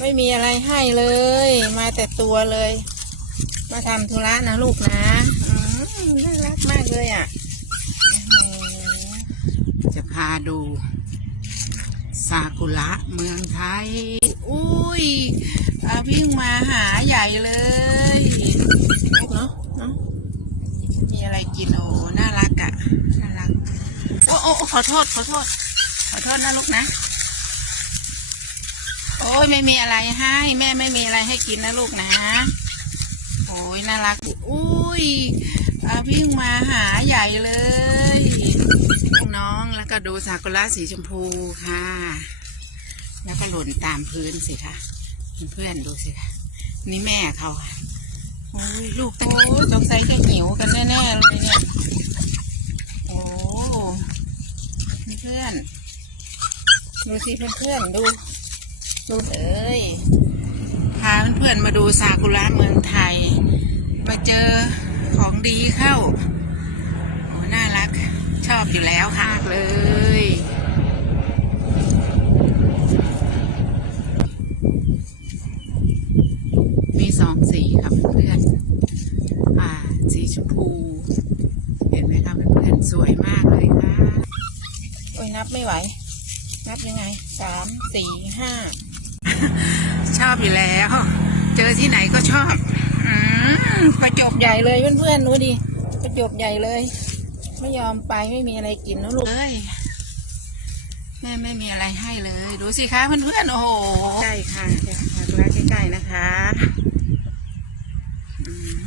ไม่มีอะไรให้เลย มาแต่ตัวเลย มาทำธุระนะลูกนะน่ารักมากเลยอะ จะพาดูซากุระเมืองไทย อุ้ยวิ่งมาหาใหญ่เลยเนาะเนาะมีอะไรกินโอ้น่ารักอะ น่ารัก โอ้โอ้ขอโทษ ขอโทษ ขอโทษนะลูกนะ โอ้ยไม่มีอะไรให้ แม่ไม่มีอะไรให้กินนะลูกนะ โอ้ยน่ารักอุ้ยวิ่งมาหาใหญ่เลยน้องแล้วก็ดูซากุระสีชมพูค่ะ แล้วก็หล่นตามพื้นสิคะเพื่อนดูสิคะนี่แม่เขาค่ะโอ้ยลูกโอ้ยสงสัยจะหิวกันแน่ๆเลยเนี่ยโอ้เพื่อนดูสิเพื่อนๆดู ดูเอ้ยพาเพื่อนมาดูซากุระเมืองไทย มาเจอของดีเข้าโอ้น่ารัก ชอบอยู่แล้วค่ะเลย มีสองสีค่ะเพื่อนอ่า สีชมพู เห็นไหมคะเพื่อนสวยมากเลยค่ะ โอ้ยนับไม่ไหว นับยังไงสามสี่ห้า ชอบอยู่แล้ว เจอที่ไหนก็ชอบอืมประจบใหญ่เลยเพื่อนๆดูดิประจบใหญ่เลย ไม่ยอมไปไม่มีอะไรกินนะลูกเอ้ยแม่ไม่มีอะไรให้เลย ดูสิคะเพื่อนๆโอ้โหใกล้ค่ะผักลาใกล้ๆนะคะอืม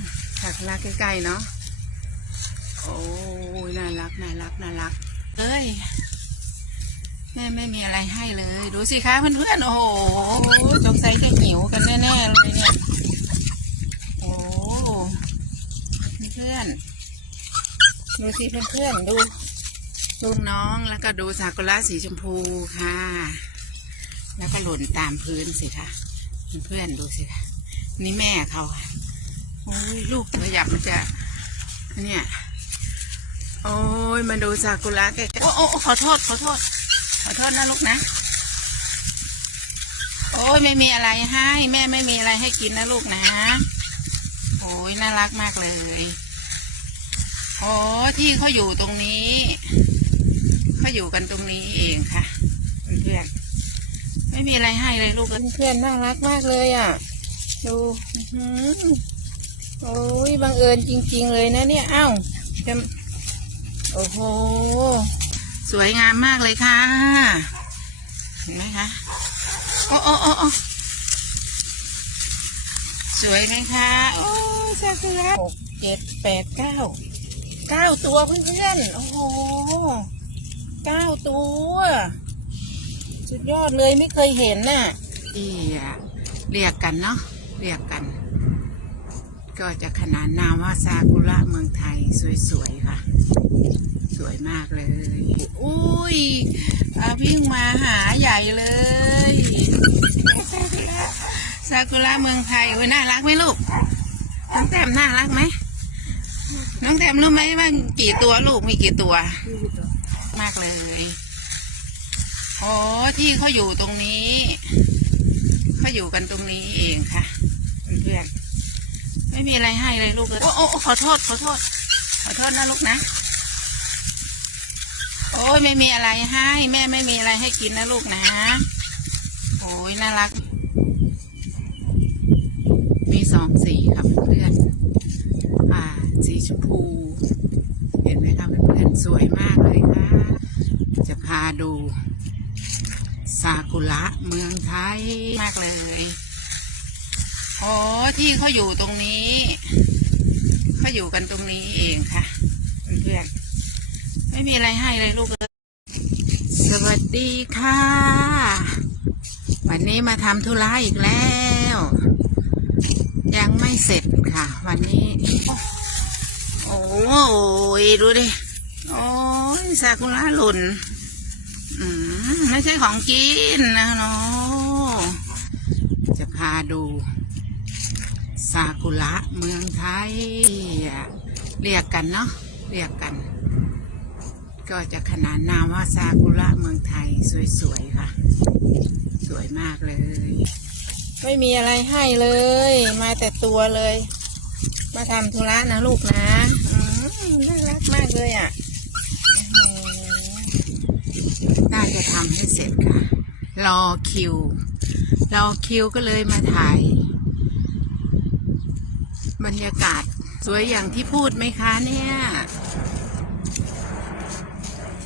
ผักลาใกล้ๆเนาะโอ้ยน่ารักน่ารักน่ารักเอ้ย แม่ไม่มีอะไรให้เลย ดูสิคะเพื่อนๆโอ้โหสงสัยจะหิวกันแน่ๆเลยเนี่ย โอ้เพื่อนๆดูสิเพื่อนๆดูลูกน้องแล้วก็ดูซากุระสีชมพูค่ะ แล้วก็หล่นตามพื้นสิคะเพื่อนๆดูสิคะนี่แม่เขาโอ้ยลูกขยับมันจะเนี่ย โอ้ยมาดูซากุระใกล้ๆโอ้โอ้ขอโทษขอโทษ ขอโทษนะลูกนะ โอ้ยไม่มีอะไรให้ แม่ไม่มีอะไรให้กินนะลูกนะ โอ้ยน่ารักมากเลย โอ้ที่เขาอยู่ตรงนี้เขาอยู่กันตรงนี้เองค่ะเพื่อนๆไม่มีอะไรให้เลยลูกเพื่อนๆน่ารักมากเลยอะ ดูโอ้ยบังเอิญจริง ๆ เลยนะเนี่ย เอ้าจะโอ้โห สวยงามมากเลยค่ะ เห็นไหมคะโอ้โอ้โอ้โอ้สวยไหมคะ โอ้ซากุระหกเจ็ดแปดเก้าเก้าตัวเพื่อนๆ โอ้โหเก้าตัว สุดยอดเลยไม่เคยเห็นน่ะที่เรียกกันเนาะ เรียกกัน ก็จะขนานนามว่าซากุระเมืองไทยสวยๆค่ะ สวยมากเลย อุ้ยวิ่งมาหาใหญ่เลยซากุระซาเมืองไทยโอ้ยน่ารักไหมลูก น้องแต้มน่ารักไหม น้องแต้มรู้ไหมว่ากี่ตัวลูกมีกี่ตัว มากเลย โอ้ที่เขาอยู่ตรงนี้ เขาอยู่กันตรงนี้เองค่ะ เพื่อนไม่มีอะไรให้เลยลูกเลย โอ้โอ้ขอโทษ ขอโทษ ขอโทษนะลูกนะ ยไม่มีอะไรให้ แม่ไม่มีอะไรให้กินนะลูกนะ โอ้ยน่ารัก มีสองสีค่ะเพื่อนอ่า สีชมพู เห็นไหมคะเพื่อนสวยมากเลยค่ะ จะพาดูซากุระเมืองไทยมากเลยโอ้ที่เขาอยู่ตรงนี้เขาอยู่กันตรงนี้เองค่ะ เพื่อนๆ ไม่มีอะไรให้เลยลูกเอ้ยสวัสดีค่ะ วันนี้มาทำธุระอีกแล้ว ยังไม่เสร็จค่ะ วันนี้ โอ้ยดูดิ โอ้ยซากุระหล่นอืมไม่ใช่ของกินนะเนาะจะพาดู ซากุระเมืองไทย เรียกกันเนาะเรียกกัน ก็จะขนานนามว่าซากุระเมืองไทยสวยๆค่ะ สวยมากเลย ไม่มีอะไรให้เลย มาแต่ตัวเลย มาทำธุระนะลูกนะน่ารักมากเลยอะน่าจะทำให้เสร็จค่ะ รอคิว รอคิวก็เลยมาถ่าย บรรยากาศสวยอย่างที่พูดไหมคะเนี่ย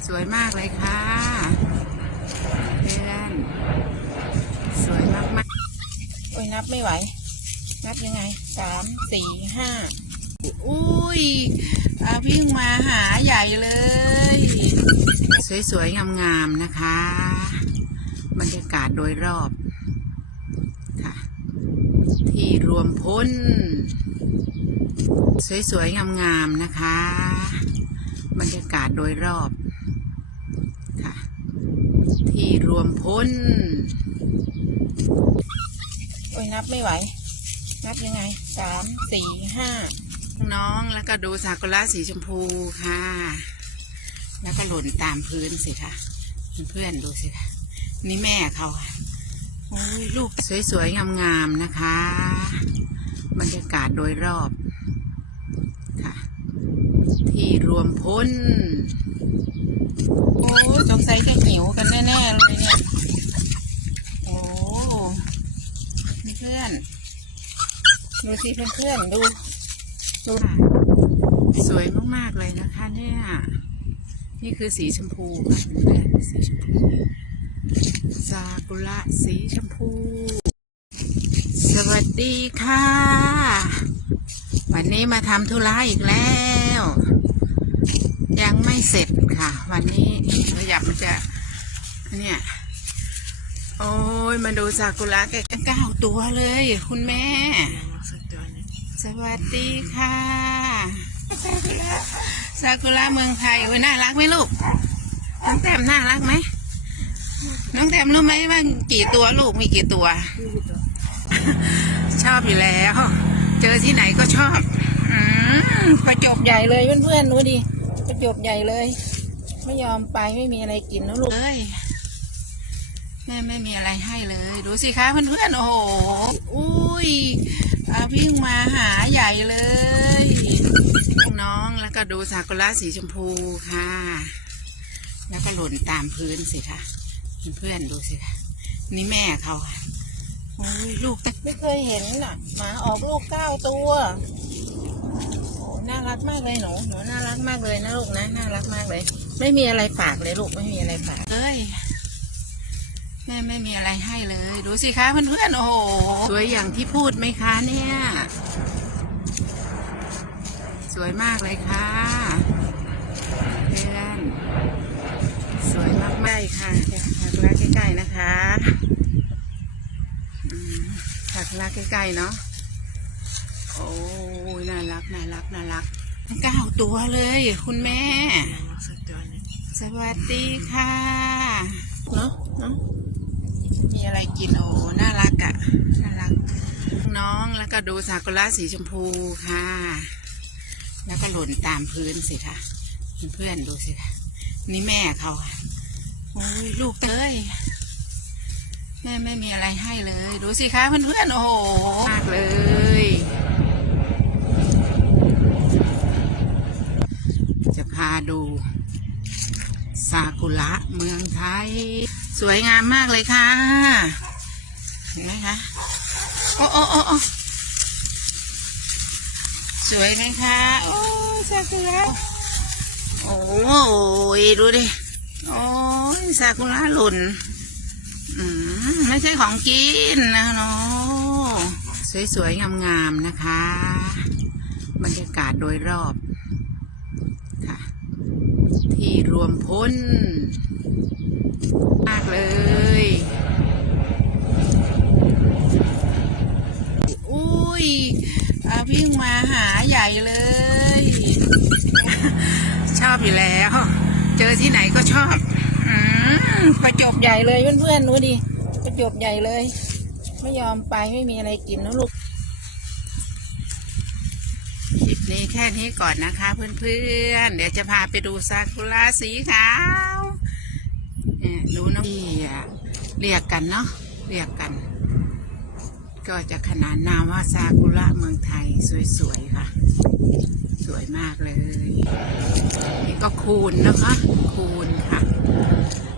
สวยมากเลยค่ะเพื่อนสวยมากมากๆโอ้ยนับไม่ไหว นับยังไงสามสี่ห้าอุ้ยอาวิ่งมาหาใหญ่เลย สวยๆ งามๆ นะคะ บรรยากาศโดยรอบค่ะ ที่รวมพลสวยๆ งามๆ นะคะ บรรยากาศโดยรอบ ค่ะ ที่ รวมพลโอ้ยนับไม่ไหว นับยังไงสามสี่ห้าน้องแล้วก็ดูซากุระสีชมพูค่ะ แล้วก็หล่นตามพื้นสิคะเพื่อนๆดูสิคะนี่แม่เขาค่ะโอ้ยลูกสวยๆ งามๆ นะคะ บรรยากาศโดยรอบค่ะ ที่รวมพล โอ้สงสัยจะหิวกันแน่ๆเลยเนี่ย โอ้เพื่อนดูสิเพื่อนๆดูดูสวยมากๆเลยนะคะเนี่ยนี่คือสีชมพูค่ะเพื่อนๆสีชมพูซากุระสีชมพู สวัสดีค่ะ วันนี้มาทำธุระอีกแล้ว ไม่เสร็จค่ะ วันนี้เราอยากมันจะเนี่ยโอ้ยมาดูซากุระแกเก้าตัวเลย คุณแม่ สวัสดีค่ะซากุระเมืองไทยโอ้ยน่ารักไหมลูกน้องแต้มน่ารักไหมน้องแต้มรู้ไหมว่ากี่ตัวลูกมีกี่ตัว ชอบอยู่แล้ว เจอที่ไหนก็ชอบอืมประจบใหญ่เลยเพื่อนๆดูดิ ประจบใหญ่เลย ไม่ยอมไปไม่มีอะไรกินนะลูกเอ้ยแม่ไม่มีอะไรให้เลย ดูสิคะเพื่อนๆโอ้โหอุ้ยอาวิ่งมาหาใหญ่เลยน้องแล้วก็ดูซากุระสีชมพูค่ะ แล้วก็หล่นตามพื้นสิคะเพื่อนๆดูสิคะนี่แม่เขาค่ะโอ้ยลูกไม่เคยเห็นน่ะหมาออกลูกเก้าตัวโอ้ น่ารักมากเลยหนูหนูน่ารักมากเลยนะลูกนะน่ารักมากเลย ไม่มีอะไรฝากเลยลูกไม่มีอะไรฝากเอ้ยแม่ไม่มีอะไรให้เลย ดูสิคะเพื่อนๆโอ้โหสวยอย่างที่พูดไหมคะเนี่ย สวยมากเลยค่ะเพื่อนสวยมากๆเลยค่ะถักลาใกล้ๆนะคะถักลาใกล้ๆเนาะโอ้ น่ารักน่ารักน่ารักเก้าตัวเลย คุณแม่ สวัสดีค่ะเนาะเนาะมีอะไรกินโอ้น่ารักอะ่ะน่ารัก น้องแล้วก็ดูซากุระสีชมพูค่ะ แล้วก็หล่นตามพื้นสิคะเพื่อนๆดูสิคะนี่แม่เขาค่ะโอ้ยลูกเอ้ยแม่ไม่มีอะไรให้เลย ดูสิคะเพื่อนๆโอ้โหมากเลย จะพา ดูซากุระเมืองไทย สวยงามมากเลยค่ะ เห็นไหมคะ โอ้โอ้โอ้สวยไหมคะ โอ้ซากุระโอ้ยดูดิ โอ้ยซากุระหล่น อืม ไม่ใช่ของกินนะเนาะสวยๆ งามๆ นะคะ บรรยากาศโดยรอบ รวมพลมากเลยอุ้ยวิ่งมาหาใหญ่เลย ชอบอยู่แล้ว เจอที่ไหนก็ชอบอประจบใหญ่เลยเพื่อนๆดูดิประจบใหญ่เลย ไม่ยอมไปไม่มีอะไรกินนะลูก คลิป นี้แค่นี้ก่อนนะคะเพื่อนๆ เดี๋ยวจะพาไปดูซากุระสีขาวเนี่ยดูน้องพี่เรียกกันเนาะเรียกกัน ก็จะขนานนามว่าซากุระเมืองไทยสวยๆค่ะ สวยมากเลย นี่ก็คูนนะคะ คูนค่ะ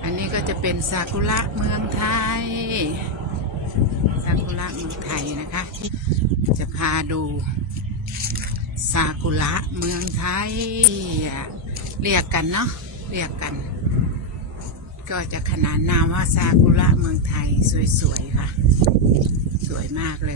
อันนี้ก็จะเป็นซากุระเมืองไทยซากุระเมืองไทยนะคะ จะพาดู ซากุระเมืองไทย เรียกกันเนาะเรียกกัน ก็จะขนานนามว่าซากุระเมืองไทยสวยๆค่ะ สวยมากเลย